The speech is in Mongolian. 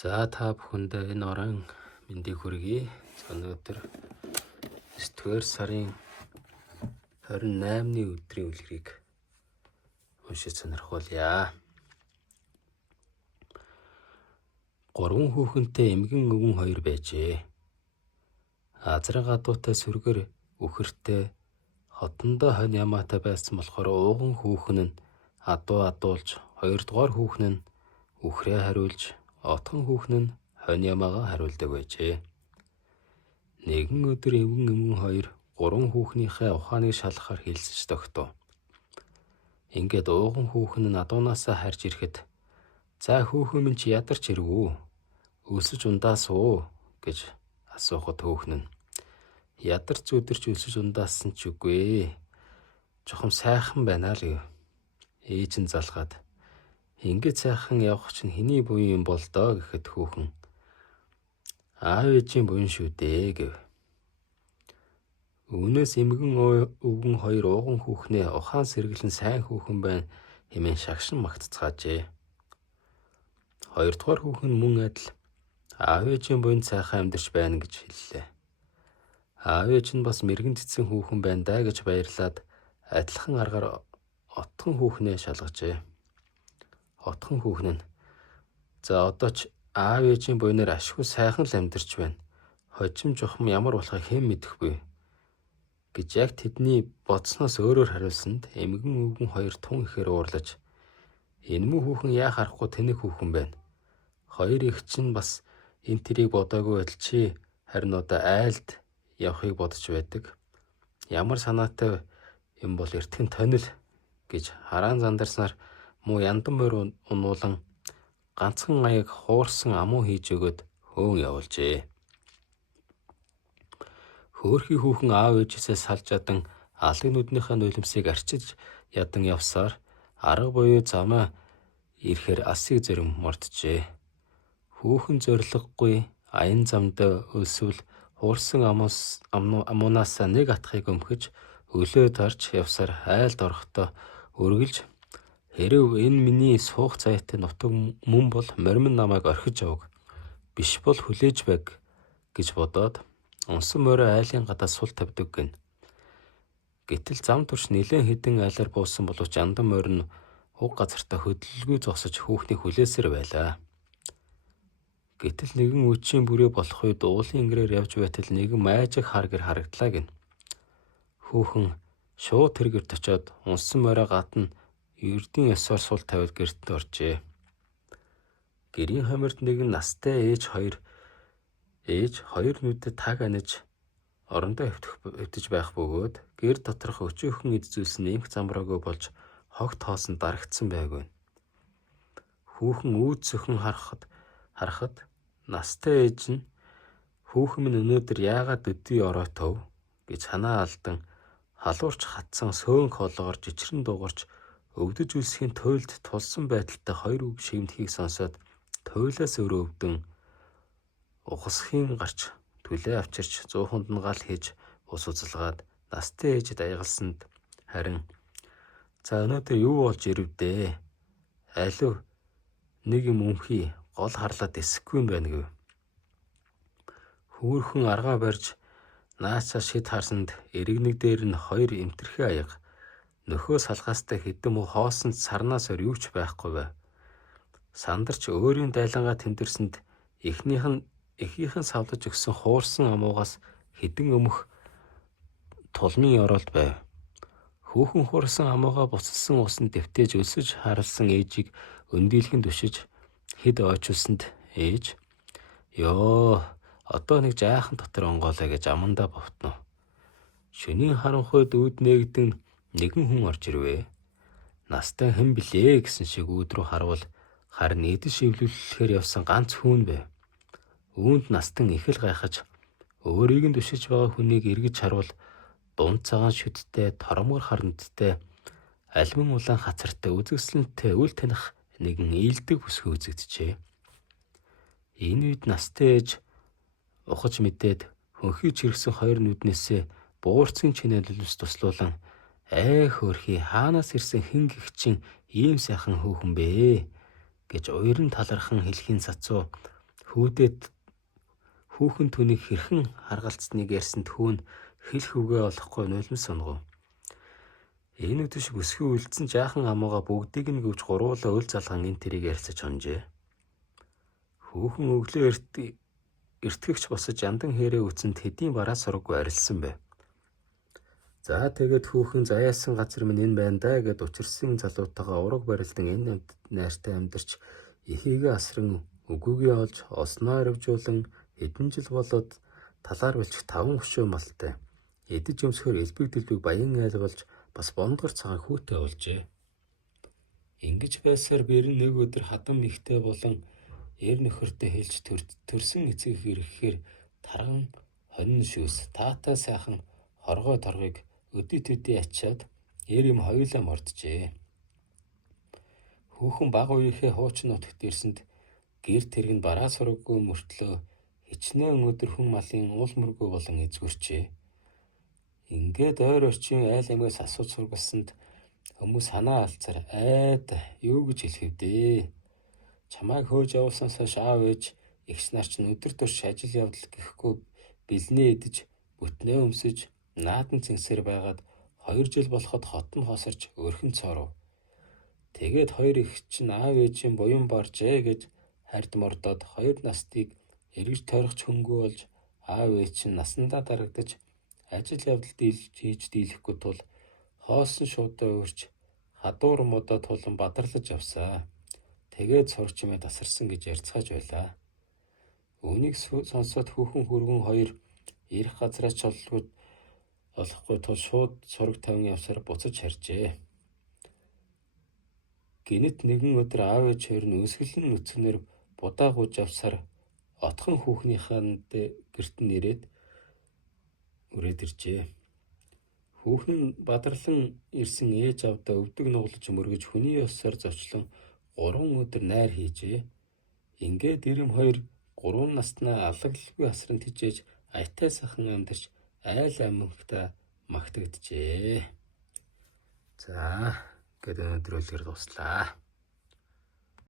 За та бүхэнд энэ орон мэндийг хүргэе. Өнөөдөр 9-р сарын 28-ны өдрийн үлгэрийг уншиж сонирхуулъя. 3 хүүхэнтэй эмгэн өвгөн 2 байжээ. Азрын гадуутай сүргэр үхэртэй хотондоо хонь ямаатай байсан болохоор ууган хүүхэн нь адуулж, 2 дугаар хүүхэн нь үхрээ хариулж, отхон хүүхэн нь хонь ямаагаа хариулдаг байжээ. Нэгэн өдөр эмгэн 2 3 хүүхнийхээ ухааныг шалгахаар хэлсэж тогтов. Ингээд ууган хүүхэн нь адуунаасаа харж ирэхэд "За хүүхэн минь чи ядарч ирвүү? Өсөж ундаасуу?" гэж асуухад хүүхэн нь "Ядарч өдөрч өсөж ундаасан ч үгүй. Чухам сайхан байна л" гэв. Ээж нь залгаад "Ингээд сайхан явах чинь хэний буян юм бол доо" гэхэд хүүхэн "Аав ээжийн буян шүү дээ" гэв. Үүнээс эмгэн өвгөн 2 ууган хүүхнээ ухаан сэргэлэн сайн хүүхэн байна хэмээн шагшин магтцгаажээ. 2 дугаар хүүхэн мөн адил аав ээжийн буянд сайхан амьдарч байна гэж хэллээ. Аав ээж нь бас мэргэн цэцэн хүүхэн байна даа гэж баярлаад адилхан аргаар отхон хүүхнээ шалгажээ. Отхон хүүхэн нь "За одоо ч аав ээжийн буйнаар ашгүй сайхан л амьдарч байна. Хожим жухам ямар болохыг хэн мэдэхгүй" гэж яг тэдний бодсноос өөрөөр хариулсанд эмгэн өвгөн 2 тун ихээр уурлаж "Энэ мүү хүүхэн яах аргагүй тэнэг хүүхэн байна. 2 их чинь бас энэ тэрийг бодоогүй байтал чи харин одоо айлд явахыг бодож байдаг. Ямар санаатай юм бол эртхэн тонил" гэж хараан зандарснаар муу яндан морь унуулан ганцхан аяг хуурсан амуу хийж өгөөд хөөн явуулжээ. Хөөрхий хүүхэн аав ээжээсээ салж ядан алгын нүднийхээ нулимсыг арчиж ядан явсаар арга буюу замаа ирэхээр асыг зөрөм морджээ. Хүүхэн зориггүй аян замдаа өсвөл хуурсан амуунаас нэг атхыг өмхөж өлөө тарж явсаар айлд орохдоо үргэлж "Хэрэв энэ миний суух зайтай нутаг мөн бол морин намайг орхиж авах. Биш бол хүлээж байг" гэж бодоод унсан морой айлын гадаа сул тавьдаг гэнэ. Гэтэл зам турш нэлээд хэдэн айлаар буусан боловч яндан морь нь уг газартаа хөдөлгөгүй зогсож хүүхнийг хүлээсээр байлаа. Гэтэл нэгэн үчийн бүрээ болох үед уулын ингэрээр явж байтал нэгэн майжиг хар гэр харагдлаа гэнэ. Хүүхэн шууд тэр гэрт очиод унсан морой гадна ердийн ёсоор сул тавиад гэрт оржээ. Гэрийн хамирд нэгэн настай ээж хоёр нүдэд таг аниж орондоо хөвтөж байх бөгөөд гэр доторх өчөөхөн эд зүйлс нь эмх замбраагүй болж хогт хоосон дарагдсан байв. Хүүхэн үүд сөхөн харахад настай ээж нь "Хүүхэн минь өнөөдөр яагаад өдий орой төв" гэж санаа алдан халуурч хатсан сөөнх хоолоогоор жичрэн дуугарч өвдөж үлсхийн туйлд тулсан байдалтай 2 үг шигмдэхийг сонсоод туйлаас өрөвдөн ухасхийн гарч түлээ авчирч 100 нь гал хийж ус узалгаад настай ээжэд аягалсанд харин "За өнөөдөр юу болж ирвдээ? Алив нэг юм өмхий гол харлаад эсэхгүй юм байна" гэв. Хүүхэн аргаа барьж наачаа шид харсанд эрэгнэг дээр нь 2 эмтэрхий аяга нөхөө салгаастай хэдэн муу хоосонд сарнаас өөр юу ч байхгүй байв. Сандарч өөрийн дайлангаа тэмдэрсэнд эхийнхэн савлаж өгсөн хуурсан амуугаас хэдэн өмөх тулмын оролт байв. Хүүхэн хуурсан амуугаа буцалсан усанд дэвтээж өлсөж харалсан ээжийг өндийлхэн түшиж хэд ойчулсанд ээж "Ёо, одоо нэг жаахан дотор онгоолаа" гэж амандаа бовтнов. Шөнийн харанхуйд үүд нээгдэн нэгэн хүн орж ирвэ. Настай хэн билээ гэсэн шиг үүд рүү харвал харин идэж эвлүүлэхээр явсан ганц хүн байв. Үүнд настан их л гайхаж өөрийг нь түшиж байгаа хүнийг эргэж харвал дунд цагаан шүдтэй, торомгор харандтай, алмин улаан хацартай, үзэгсэлэнтэй үл таних нэгэн ийдэг бүсгүй үзэгджээ. Энэ үед настай ээж ухаж мэдээд хөнхий чиргсэн 2 нүднээсээ буурцгийн чинэлэлс туслуулан хөөрхий хаанаас ирсэн хэн гихчин ийм сайхан хүүхэн бэ гэж уяран талархан хэлхийн сацуу Хүүхэн түүнийг хэрхэн харгалцсныг ярьсанд хүү нь хэлэх үгээ олохгүй нулимс сонгов. Энэ өдөр шиг өсгөө үлдсэн жаахан амууга бүгдийг нь гүвж гурвуулаа үл залгаан энэ тэрийг ярьцаж хонжээ. Хүүхэн өглөө эртгэгч босож яндан хэрэг үцэнд хэдийн бараа сураггүй арилсан байв. За тэгээд хүүхэн заяасан газар минь энэ байна даа гэд учирсан залуутайгаа ураг барилдан энэ найртай амьдарч эхийгээ асран үгүйгээ олж осноо аривжуулан хэдэн жил болоод талаар билчих 5 хөшөө малтай эдэж өмсөхөр элбэг дэлбэг баян айлгуулж бас бондгор цагаан хүүтэй олжээ. Ингэж байсаар бэрэн нэг өдөр хадам ихтэй болон эр нөхөртөө хэлж төрсөн эцэг ирэхээр тарган хонин шүүс таатай сайхан хоргой торгыг өдөө төдий ачаад эр юм хоёулаа морджээ. Хүүхэн баг үеийнхээ хуучин нутагт ирсэнд гэр тэрэг нь бараа сураггүй мөртлөө хичнээн өдөр хүн малын уул мөргөө болон эзгүрчээ. Ингээд ойр орчин айл аймгаас асууж сургалсанд хүмүүс санаа алцаар айд юу гэж хэлэх вэ? Чамайг хөөж явуулснаас хойш аав ээж эгч нар чинь өдөр турш ажил явдал гэхгүй бэлнээ идэж бүтнээ өмсөж наадан цэнсээр байгаад 2 жил болоход хотон хосорч өрхөн цоров. Тэгээд хоёр эгч чинь аав ээжийн буян баржээ гэж хард мордоод 2 настыг эргэж тойрогч хөнгөө болж аав ээж чинь насандаа дарагдаж ажил явдал хийж дийлэхгүй тул хоосон шуудаа өрч хадуур модоо тулан бадарлаж явсаа. Тэгээд сурч юмэ тасарсан гэж ярьцгааж байлаа. Үүнийг сонсоод хүүхэн хүргэн хоёр ирэх газраа ч олохгүй тул шууд сураг тавин явсаар буцаж харжээ. Гэнэт нэгэн өдөр аав ээж хоёр нь өсгөлэн нүцгнэр будаа гуйж явсаар отхон хүүхнийхээ гэрт нь ирээд иржээ. Хүүхэн нь бадарлан ирсэн ээж авдаа өвдөг нуглаж мөргөж хүний ёсоор зочлон 3 өдөр найр хийжээ. Ингээд ирэм хоёр 3 наснаа аллаглалгүй асран тижээж аятай сайхан амьдарч айл аймагтаа магтагджээ. За, гэдэг өнөөдөр үлгэр дуслаа.